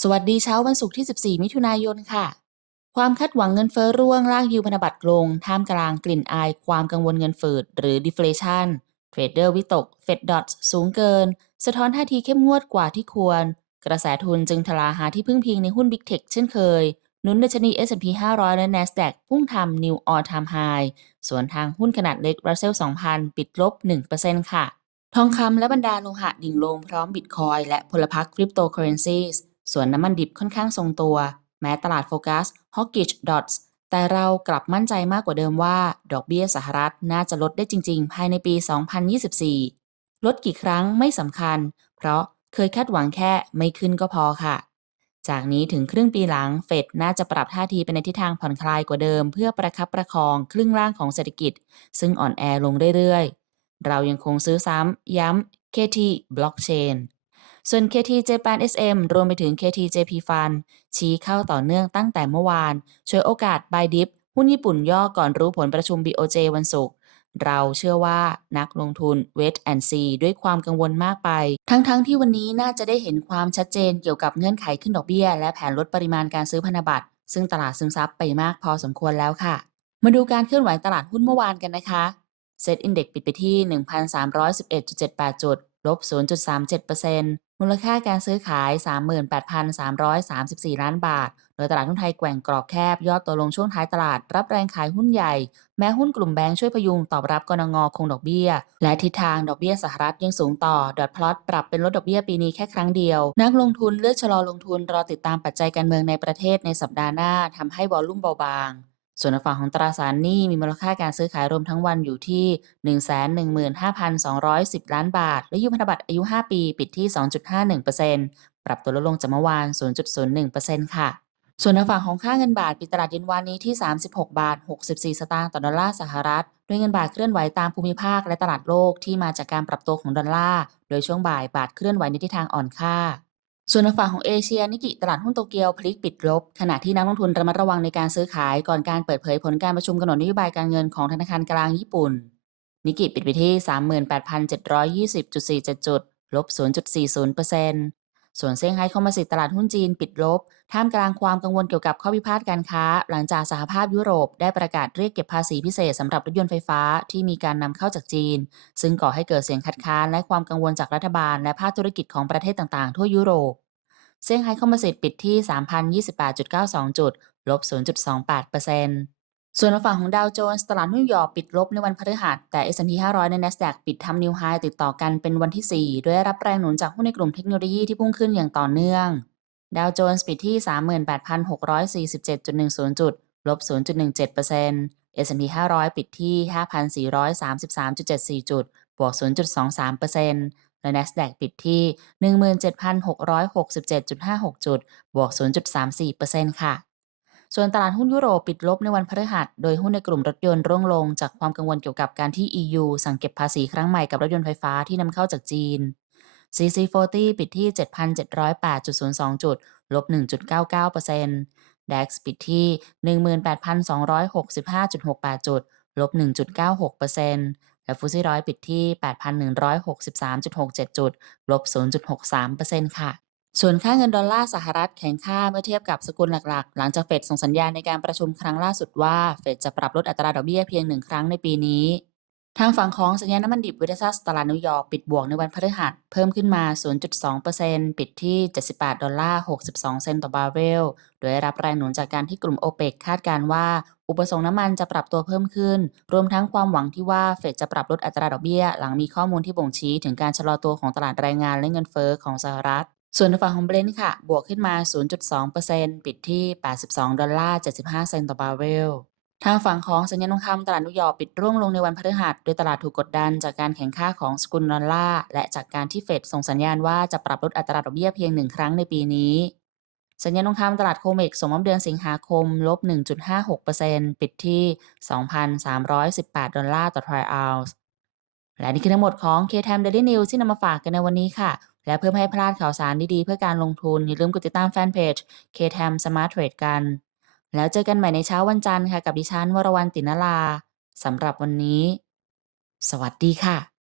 สวัสดีเช้าวันศุกร์ที่ 14 มิถุนายนค่ะ ความคาดหวังเงินเฟ้อร่วงลากยิวพันธบัตรลง ท่ามกลางกลิ่นอายความกังวลเงินฝืดหรือดิเฟลชันเทรดเดอร์วิตก เฟดดอทสูงเกิน สะท้อนท่าทีเข้มงวดกว่าที่ควร กระแสทุนจึงทลาหาที่พึ่งพิงในหุ้นบิ๊กเทคเช่นเคย นุนดัชนี S&P 500 และ NASDAQ พุ่งทำ New All Time High ส่วนทางหุ้นขนาดเล็ก Russell 2000 ปิดลบ 1%ค่ะ ทองคำและบรรดาโลหะดิ่งลงพร้อมบิตคอยและพลพรรคคริปโตเคอเรนซีส ส่วนน้ำมันดิบค่อนข้างทรงตัว แม้ตลาดโฟกัส Hawkish Dots แต่เรากลับมั่นใจมากกว่าเดิมว่า ดอกเบี้ยสหรัฐน่าจะลดได้จริง ๆ ภายในปี 2024 ลดกี่ครั้งไม่สำคัญ เพราะเคยคาดหวังแค่ไม่ขึ้นก็พอค่ะ จากนี้ถึงครึ่งปีหลังเฟดน่าจะปรับท่าทีไปในทิศทางผ่อนคลายกว่าเดิม เพื่อประคับประคองครึ่งล่างของเศรษฐกิจ ซึ่งอ่อนแอลงเรื่อยๆ เรายังคงซื้อซ้ำย้ำ KT Blockchain ส่วน KT Japan SM รวมไปถึง KT JP Fund ชี้เข้าต่อเนื่องตั้งแต่เมื่อวาน ช่วยโอกาส Buy Dip หุ้นญี่ปุ่นย่อก่อนรู้ผลประชุม BOJ วันศุกร์เราเชื่อว่านักลงทุน Wait and See ด้วยความกังวลมากไป ทั้งๆทที่วันนี้น่าจะได้เห็นความชัดเจนเกี่ยวกับเงื่อนไขขึ้นดอกเบี้ย และแผนลดปริมาณการซื้อพันธบัตรซึ่งตลาดซึมซับไปมากพอสมควรแล้วค่ะ มาดูการเคลื่อนไหวตลาดหุ้นเมื่อวานกันนะคะ Set Index ปิดไปที่ 1,311.78 จุด ลบ 0.37%มูลค่าการซื้อขาย 38,334 ล้านบาท โดยตลาดหุ้นไทยแกว่งกรอบแคบยอดตัวลงช่วงท้ายตลาด รับแรงขายหุ้นใหญ่ แม้หุ้นกลุ่มแบงค์ช่วยพยุงตอบรับกรงงคงดอกเบี้ย และทิศทางดอกเบี้ยสหรัฐยังสูงต่อ ดอทพลอตปรับเป็นลดดอกเบี้ยปีนี้แค่ครั้งเดียว นักลงทุนเลือกชะลอลงทุนรอติดตามปัจจัยการเมืองในประเทศในสัปดาห์หน้าทำให้วอลลุ่มเบาบาง ส่วนฝั่งของตราสารหนี้มีมูลค่าการซื้อขายรวมทั้งวันอยู่ที่ 115,210 ล้านบาท และยูพันธบัตรอายุ 5 ปีปิดที่ 2.51%ปรับตัวลดลงจากเมื่อวาน 0.01%ค่ะ ส่วนฝั่งของค่าเงินบาทปิดตลาดเย็นวานนี้ที่ 36 บาท 64 สตางค์ต่อดอลลาร์สหรัฐโดยเงินบาทเคลื่อนไหวตามภูมิภาคและตลาดโลกที่มาจากการปรับตัวของดอลลาร์ โดยช่วงบ่ายบาทเคลื่อนไหวในทิศทางอ่อนค่า ส่วนฝั่งของเอเชียนิกิตลาดหุ้นโตเกียวพลิกปิดลบ ขณะที่นักลงทุนระมัดระวังในการซื้อขายก่อนการเปิดเผยผลการประชุมกำหนดนโยบายการเงินของธนาคารกลางญี่ปุ่น นิกิปิดไปที่ 38,720.47 จุด ลบ 0.40% ส่วนเซี่ยงไฮ้คอมมาสิตตลาดหุ้นจีนปิดลบ ท่ามกลางความกังวลเกี่ยวกับข้อพิพาทการค้า หลังจากสหภาพยุโรปได้ประกาศเรียกเก็บภาษีพิเศษสำหรับรถยนต์ไฟฟ้าที่มีการนำเข้าจากจีน ซึ่งก่อให้เกิดเสียงคัดค้านและความกังวลจากรัฐบาลและภาคธุรกิจของประเทศต่างๆ ทั่วยุโรปเซี่ยงไฮ้คอมมาสิตปิดที่ 3,028.92 จุด ลบ 0.28% ส่วนฝั่งของดาวโจนส์ตลาดนิวยอร์กปิดลบในวันพฤหัส แต่ S&P 500และ NASDAQ ปิดทำนิวไฮติดต่อกันเป็นวันที่4โดยได้รับแรงหนุนจากหุ้นในกลุ่มเทคโนโลยีที่พุ่งขึ้นอย่างต่อเนื่อง ดาวโจนส์ปิดที่ 38,647.10 จุด ลบ 0.17% S&P 500 ปิดที่ 5,433.74 จุด บวก 0.23%และ NASDAQ ปิดที่ 17,667.56 จุด บวก 0.34%ค่ะ ส่วนตลาดหุ้นยุโรปปิดลบในวันพฤหัส โดยหุ้นในกลุ่มรถยนต์ร่วงลงจากความกังวลเกี่ยวกับการที่ EU สั่งเก็บภาษีครั้งใหม่กับรถยนต์ไฟฟ้าที่นำเข้าจากจีน CC40 ปิดที่ 7,708.02 จุด ลบ 1.99% DAX ปิดที่ 18,265.68 จุด ลบ 1.96%และฟุตซี่ร้อยปิดที่ 8,163.67 จุด ลบ 0.63%ค่ะ ส่วนค่าเงินดอลลาร์สหรัฐแข็งค่าเมื่อเทียบกับสกุลหลักๆ หลังจากเฟดส่งสัญญาณในการประชุมครั้งล่าสุดว่า เฟดจะปรับลดอัตราดอกเบี้ยเพียงหนึ่งครั้งในปีนี้ ทางฝั่งของสัญญาณน้ำมันดิบเวสซัสตลาดนิวยอร์กปิดบวกในวันพฤหัส เพิ่มขึ้นมา 0.2%ปิดที่ 78 ดอลลาร์ 62 เซนต์ต่อบาร์เรล โดยได้รับแรงหนุนจากการที่กลุ่มโอเปกคาดการว่า อุปสงค์น้ำมันจะปรับตัวเพิ่มขึ้น รวมทั้งความหวังที่ว่าเฟดจะปรับลดอัตราดอกเบี้ย หลังมีข้อมูลที่บ่งชี้ถึงการชะลอตัวของตลาดแรงงานและเงินเฟ้อของสหรัฐ ส่วนฝั่งของเบรนท์ค่ะ บวกขึ้นมา 0.2%ปิดที่ 82 ดอลลาร์ 75 เซนต์ต่อบาร์เรล ทางฝั่งของสัญญาณทองคำตลาดนิวยอร์กปิดร่วงลงในวันพฤหัส โดยตลาดถูกกดดันจากการแข่งข้าของสกุลดอลลาร์ และจากการที่เฟดส่งสัญญาณว่าจะปรับลดอัตราดอกเบี้ยเพียงหนึ่งครั้งในปีนี้ สัญญาณทองคำตลาดโคเมกส่งมอบเดือนสิงหาคมลบ 1.56%ปิดที่ 2,318 ดอลลาร์ต่อทรัลออนซ์และนี่คือทั้งหมดของ K-Time Daily News ที่นำมาฝากกันในวันนี้ค่ะ และเพื่อไม่ให้พลาดข่าวสารดีๆ เพื่อการลงทุน อย่าลืมกดติดตามแฟนเพจ KTAM Smart Trade กัน แล้วเจอกันใหม่ในเช้าวันจันทร์ค่ะ กับดิฉันวรวรรณตินลาสำหรับวันนี้ สวัสดีค่ะ